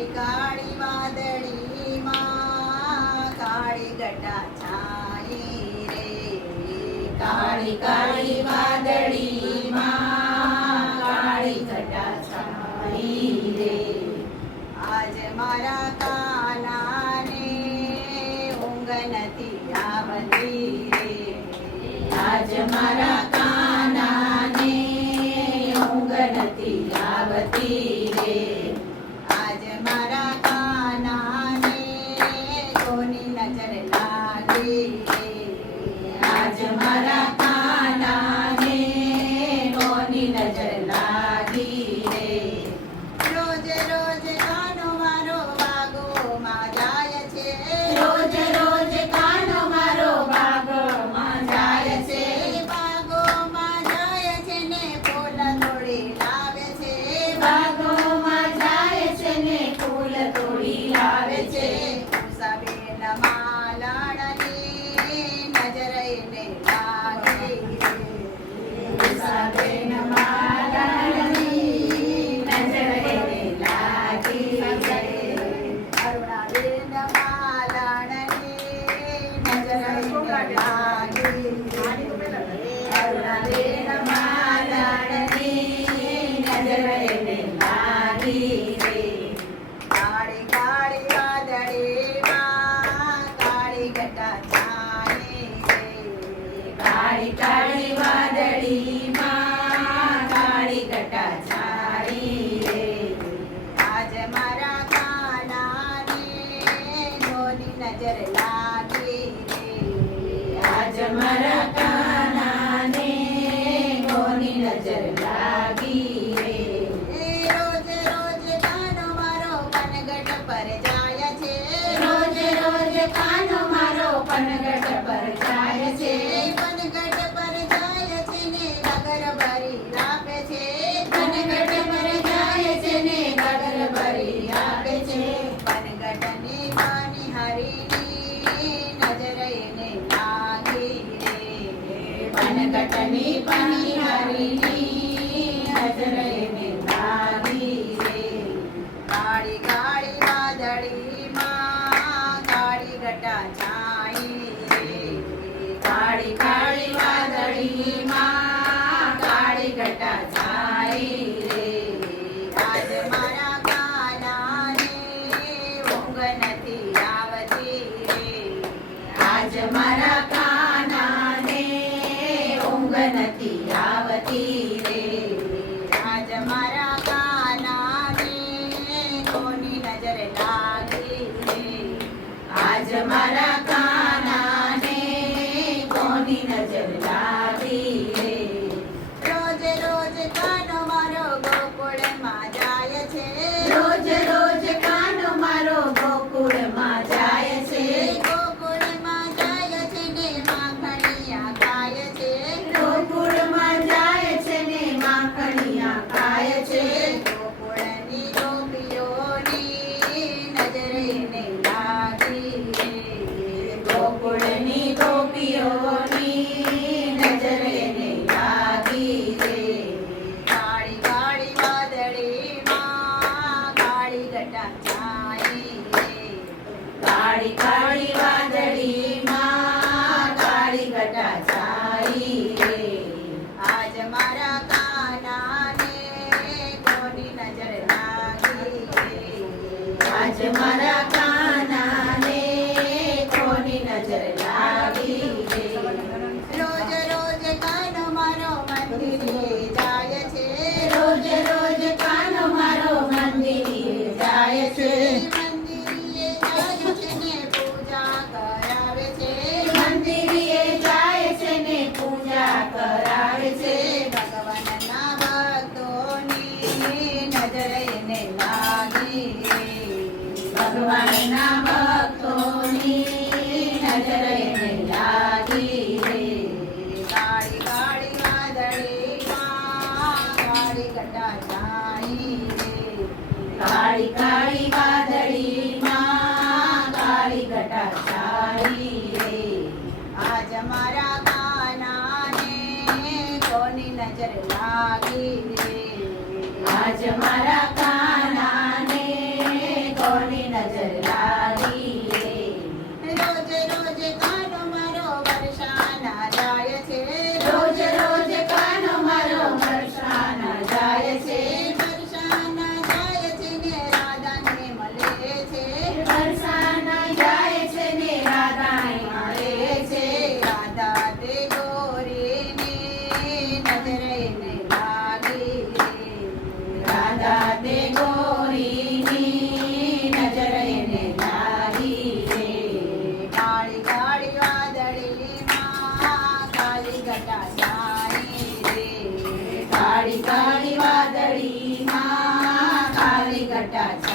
કાળી કાળી વાદળીમાં કાળી ઘટા છાઈ રે. કાળી કાળી વાદળીમાં કાળી ઘટા છાઈ રે. આજ મારા કાનાને ઊંઘ નથી આવતી રે. આજ મારા કાનાને ઊંઘ નથી આવતી રે. આજ મારા કાનાને કોની નજર લાગી રે. આજ મારા કાનાને કોની નજર લાગી રે. રોજ રોજ કાનો મારો વાગોમાં જાય છે. રોજ રોજ કાનો મારો બાગમાં જાય છે. બાગોમાં જાય છે ને ફૂલ તોડી લાવે છે. બાગોમાં જાય છે ને ફૂલ તોડી લાવે છે. ઉષાબેન માલાણની નજર એને લાગી રે. ઉષાબેન માલાણની નજર એને લાગી રે. અરુણાબેન માલાણની નજર એને લાગી રે. અરુણાબેન માલાણની નજર એને લાગી રે. કાળી કાળી વાદળીમાં કાળી ઘટા છાઈ રે. કાળી કાળી વાદળીમાં કાળી ઘટા છાઈ રે. આજ મારા કાનાને કોની નજર લાગી રે. આજ મારા કાનાને કોની નજર લાગી રે. રોજ રોજ કાનો મારો પનગટ પર જાય છે. રોજ રોજ કાનો મારો પનગટ પર જાય છે. પનગટ પર જાય છે ને ગગર ભરી આપે છે. પનગટ પર જાય છે ને ગગર ભરી આપે છે. પનગટની પાની હરીની નજર એને લાગી રે. પનગટની પનિહારીની નજર એને લાગી રે. કાળી કાળી વાદળીમાં કાળી ઘટા છાઈ રે. કાળી કાળી વાદળીમાં કાળી ઘટા છાઈ રે. આજ મારા કાનાને ઊંઘ નથી આવતી રે. આજ મારા કાનાને ઊંઘ નથી આવતી રે. આજ મારા કાનાને કોની નજર લાગી રે. આજ મારા કાનાને કોની નજર લાગી રે. રોજ રોજ કાનો મારો ગોકુળમાં જાય છે. રોજ રોજ કાનો મારો ગોકુળમાં જાય છે. ગોકુળમાં જાય છે ને માખણિયા ખાય છે. ગોકુળમાં જાય છે ને માખણિયા ખાય છે. ગોકુળની ગોપીઓની નજર એને લાગી રે. ગોકુળની ગોપીઓની નજર એને લાગી રે. કાળી કાળી વાદળીમાં કાળી ઘટા છાઈ રે. કાળી કાળી વાદળીમાં કાળી ઘટા છાઈ રે. આજ મારા કાનાને કોની નજર લાગી રે. આજ મારા કાનાને કોની નજર લાગી રે. રોજ રોજ કાનો મારો મંદિરે જાય છે. રોજ રોજ કાનો મારો મંદિરે જાય છે. મંદિરે જાય છે ને પૂજા કરાવે છે. મંદિરે જાય છે ને પૂજા કરાવે છે. ભગવાનના ભક્તોની નજર એને લાગી રે. ભગવાનના ભક્તોની નજર એને લાગી રે. કાળી કાળી વાદળીમાં કાળી ઘટા છાઈ રે. કાળી કાળી વાદળીમાં કાળી ઘટા છાઈ રે. આજ મારા કાનાને કોની નજર લાગી રે. આજ મારા કાનાને ઘટા છે